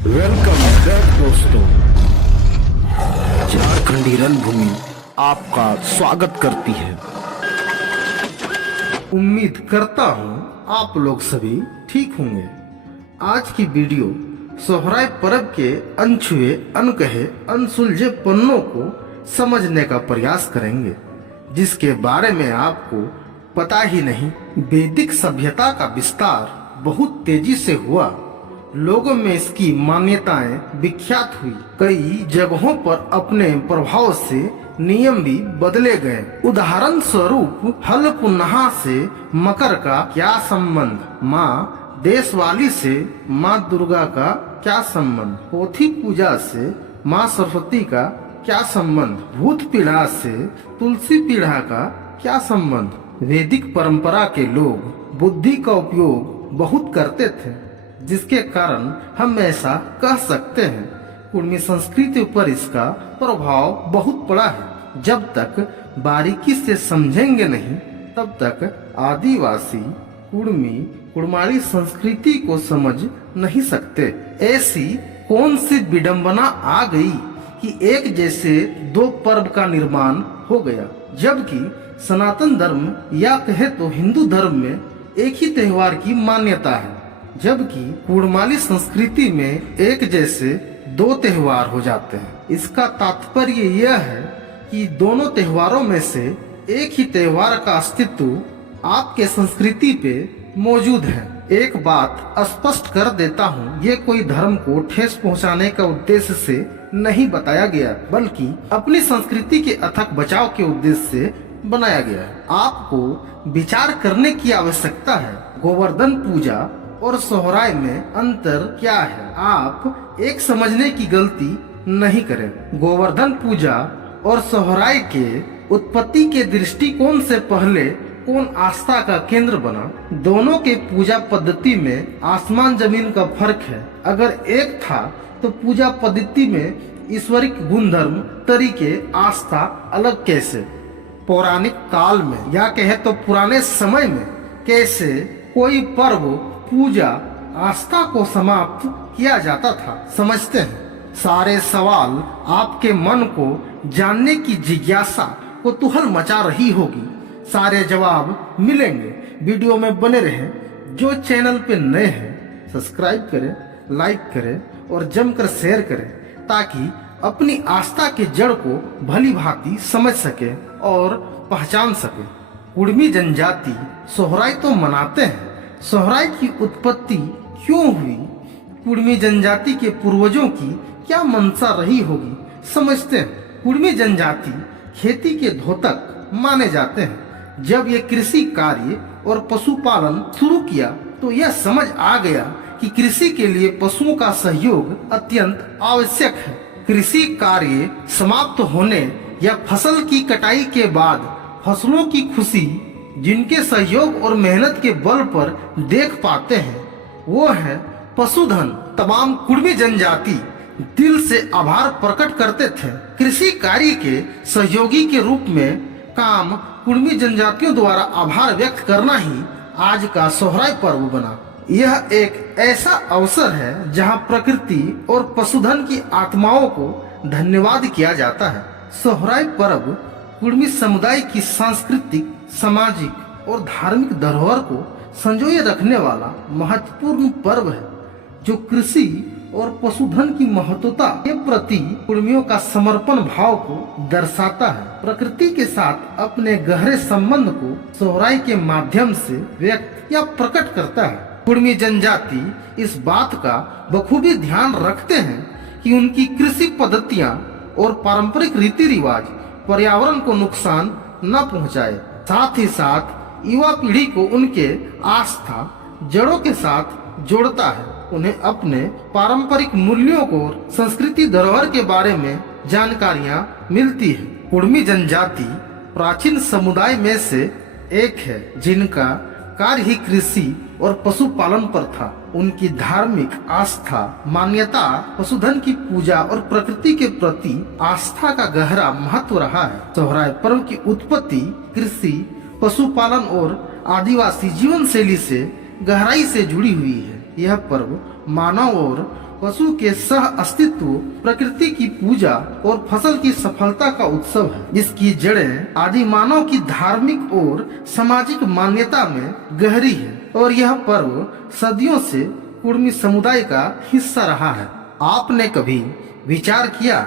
Welcome back दोस्तों। झारखंडी रणभूमि आपका स्वागत करती है। उम्मीद करता हूँ आप लोग सभी ठीक होंगे। आज की वीडियो सोहराय पर्व के अनछुए, अनकहे, अनसुलझे पन्नों को समझने का प्रयास करेंगे, जिसके बारे में आपको पता ही नहीं। वैदिक सभ्यता का विस्तार बहुत तेजी से हुआ। लोगों में इसकी मान्यताएं विख्यात हुई। कई जगहों पर अपने प्रभाव से नियम भी बदले गए। उदाहरण स्वरूप हल पुनहा से मकर का क्या संबंध, माँ देशवाली से माँ दुर्गा का क्या संबंध, पोथी पूजा से माँ सरस्वती का क्या संबंध, भूत पीढ़ा से तुलसी पीढ़ा का क्या संबंध। वैदिक परंपरा के लोग बुद्धि का उपयोग बहुत करते थे, जिसके कारण हम ऐसा कह सकते हैं कुर्मी संस्कृति पर इसका प्रभाव बहुत पड़ा है। जब तक बारीकी से समझेंगे नहीं, तब तक आदिवासी कुड़माली संस्कृति को समझ नहीं सकते। ऐसी कौन सी विडंबना आ गई कि एक जैसे दो पर्व का निर्माण हो गया, जबकि सनातन धर्म या कहे तो हिंदू धर्म में एक ही त्योहार की मान्यता है, जबकि कुड़माली संस्कृति में एक जैसे दो त्योहार हो जाते हैं। इसका तात्पर्य यह है कि दोनों त्योहारों में से एक ही त्योहार का अस्तित्व आपके संस्कृति पे मौजूद है। एक बात स्पष्ट कर देता हूँ, ये कोई धर्म को ठेस पहुँचाने का उद्देश्य से नहीं बताया गया, बल्कि अपनी संस्कृति के अथक बचाव के उद्देश्य से बनाया गया है। आपको विचार करने की आवश्यकता है, गोवर्धन पूजा और सोहराय में अंतर क्या है। आप एक समझने की गलती नहीं करें। गोवर्धन पूजा और सोहराय के उत्पत्ति के दृष्टिकोण से पहले कौन आस्था का केंद्र बना, दोनों के पूजा पद्धति में आसमान जमीन का फर्क है। अगर एक था तो पूजा पद्धति में ईश्वरिक गुणधर्म, तरीके, आस्था अलग कैसे। पौराणिक काल में या कहे तो पुराने समय में कैसे कोई पर्व, पूजा, आस्था को समाप्त किया जाता था, समझते हैं। सारे सवाल आपके मन को जानने की जिज्ञासा को तुहल मचा रही होगी। सारे जवाब मिलेंगे। वीडियो में बने रहें। जो चैनल पे नए हैं सब्सक्राइब करें, लाइक करें और जमकर शेयर करें, ताकि अपनी आस्था के जड़ को भली भांति समझ सके और पहचान सके। कुड़मी जनजाति सोहराय तो मनाते हैं। सोहराय की उत्पत्ति क्यों हुई, कुड़मी जनजाति के पूर्वजों की क्या मंशा रही होगी, समझते हैं। कुड़मी जनजाति खेती के धोतक माने जाते हैं। जब ये कृषि कार्य और पशुपालन शुरू किया तो यह समझ आ गया कि कृषि के लिए पशुओं का सहयोग अत्यंत आवश्यक है। कृषि कार्य समाप्त होने या फसल की कटाई के बाद फसलों की खुशी जिनके सहयोग और मेहनत के बल पर देख पाते हैं, वो है पशुधन। तमाम कुड़मी जनजाति दिल से आभार प्रकट करते थे। कृषि कार्य के सहयोगी के रूप में काम कुड़मी जनजातियों द्वारा आभार व्यक्त करना ही आज का सोहराय पर्व बना। यह एक ऐसा अवसर है जहां प्रकृति और पशुधन की आत्माओं को धन्यवाद किया जाता है। सोहराय पर्व कुड़मी समुदाय की सांस्कृतिक, सामाजिक और धार्मिक धरोहर को संजोए रखने वाला महत्वपूर्ण पर्व है, जो कृषि और पशुधन की महत्वता के प्रति कुड़मियों का समर्पण भाव को दर्शाता है। प्रकृति के साथ अपने गहरे संबंध को सोहराय के माध्यम से व्यक्त या प्रकट करता है। कुड़मी जनजाति इस बात का बखूबी ध्यान रखते हैं कि उनकी कृषि पद्धतियाँ और पारंपरिक रीति रिवाज पर्यावरण को नुकसान न पहुंचाए। साथ ही साथ युवा पीढ़ी को उनके आस्था जड़ों के साथ जोड़ता है। उन्हें अपने पारंपरिक मूल्यों को और संस्कृति धरोहर के बारे में जानकारियां मिलती है। कुड़मी जनजाति प्राचीन समुदाय में से एक है, जिनका कार्य ही कृषि और पशुपालन पर था। उनकी धार्मिक आस्था, मान्यता पशुधन की पूजा और प्रकृति के प्रति आस्था का गहरा महत्व रहा है। सोहराय पर्व की उत्पत्ति कृषि, पशुपालन और आदिवासी जीवन शैली से गहराई से जुड़ी हुई है। यह पर्व मानव और पशु के सह अस्तित्व, प्रकृति की पूजा और फसल की सफलता का उत्सव है, जिसकी जड़ें आदि मानव की धार्मिक और सामाजिक मान्यता में गहरी है। और यह पर्व सदियों से कुर्मी समुदाय का हिस्सा रहा है। आपने कभी विचार किया,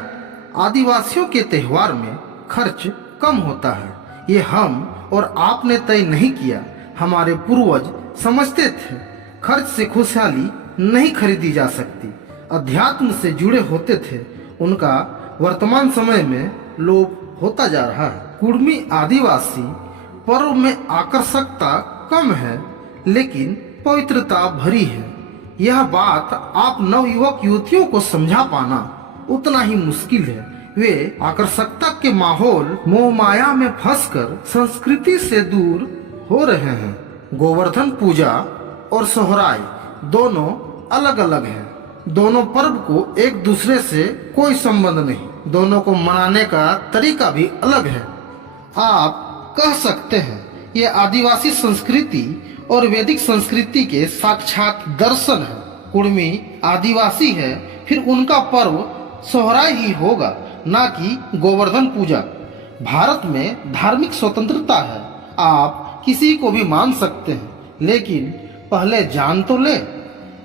आदिवासियों के त्योहार में खर्च कम होता है? ये हम और आपने तय नहीं किया, हमारे पूर्वज समझते थे खर्च से खुशहाली नहीं खरीदी जा सकती। अध्यात्म से जुड़े होते थे, उनका वर्तमान समय में लोप होता जा रहा है। कुर्मी आदिवासी पर्व में आकर्षकता कम है, लेकिन पवित्रता भरी है। यह बात आप नवयुवक युवतियों को समझा पाना उतना ही मुश्किल है। वे आकर्षकता के माहौल मोह माया में फंसकर संस्कृति से दूर हो रहे हैं। गोवर्धन पूजा और सोहराय दोनों अलग अलग हैं। दोनों पर्व को एक दूसरे से कोई संबंध नहीं। दोनों को मनाने का तरीका भी अलग है। आप कह सकते हैं ये आदिवासी संस्कृति और वैदिक संस्कृति के साक्षात दर्शन है। कुर्मी आदिवासी है, फिर उनका पर्व सोहराय ही होगा, ना कि गोवर्धन पूजा। भारत में धार्मिक स्वतंत्रता है, आप किसी को भी मान सकते हैं, लेकिन पहले जान तो ले।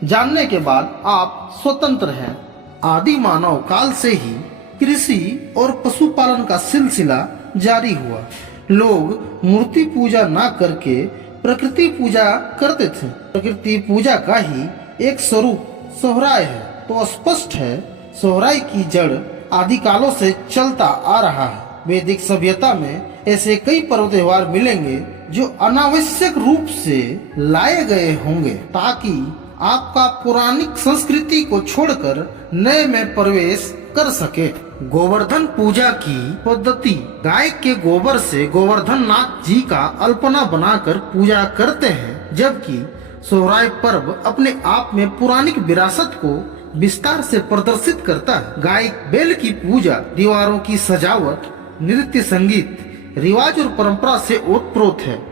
जानने के बाद आप स्वतंत्र हैं। आदि मानव काल से ही कृषि और पशुपालन का सिलसिला जारी हुआ। लोग मूर्ति पूजा ना करके प्रकृति पूजा करते थे। प्रकृति पूजा का ही एक स्वरूप सोहराय है। तो स्पष्ट है, सोहराय की जड़ आदिकालों से चलता आ रहा है। वैदिक सभ्यता में ऐसे कई पर्व त्योहार मिलेंगे जो अनावश्यक रूप से लाए गए होंगे, ताकि आपका पौराणिक संस्कृति को छोड़कर नए में प्रवेश कर सके। गोवर्धन पूजा की पद्धति, गाय के गोबर से गोवर्धन नाथ जी का अल्पना बनाकर पूजा करते हैं, जबकि सोहराय पर्व अपने आप में पौराणिक विरासत को विस्तार से प्रदर्शित करता है। गाय बैल की पूजा, दीवारों की सजावट, नृत्य, संगीत, रिवाज और परंपरा से ओतप्रोत है।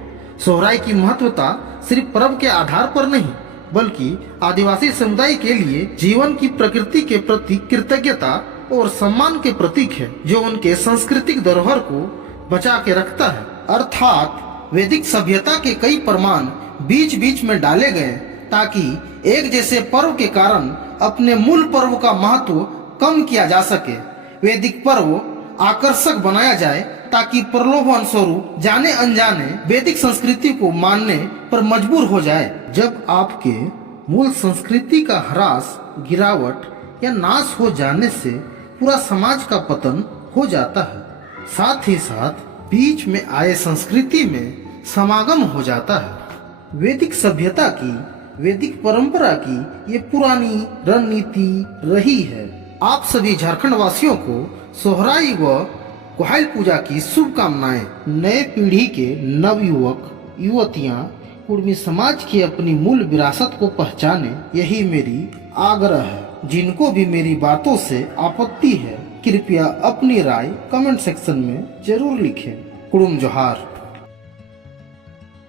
सोहराय की महत्वता सिर्फ पर्व के आधार पर नहीं, बल्कि आदिवासी समुदाय के लिए जीवन की प्रकृति के प्रति कृतज्ञता और सम्मान के प्रतीक है, जो उनके सांस्कृतिक धरोहर को बचा के रखता है। अर्थात वैदिक सभ्यता के कई प्रमाण बीच बीच में डाले गए, ताकि एक जैसे पर्व के कारण अपने मूल पर्व का महत्व कम किया जा सके। वैदिक पर्व आकर्षक बनाया जाए, ताकि प्रलोभन स्वरूप जाने अनजाने वैदिक संस्कृति को मानने पर मजबूर हो जाए। जब आपके मूल संस्कृति का ह्रास, गिरावट या नाश हो जाने से पूरा समाज का पतन हो जाता है, साथ ही साथ बीच में आए संस्कृति में समागम हो जाता है। वैदिक सभ्यता की, वैदिक परंपरा की ये पुरानी रणनीति रही है। आप सभी झारखंड वासियों को सोहराय व कोहाइल पूजा की शुभकामनाएं। नए पीढ़ी के नवयुवक युवतियां कुर्मी समाज की अपनी मूल विरासत को पहचाने, यही मेरी आग्रह है। जिनको भी मेरी बातों से आपत्ति है, कृपया अपनी राय कमेंट सेक्शन में जरूर लिखें। कुड़ुम जोहार।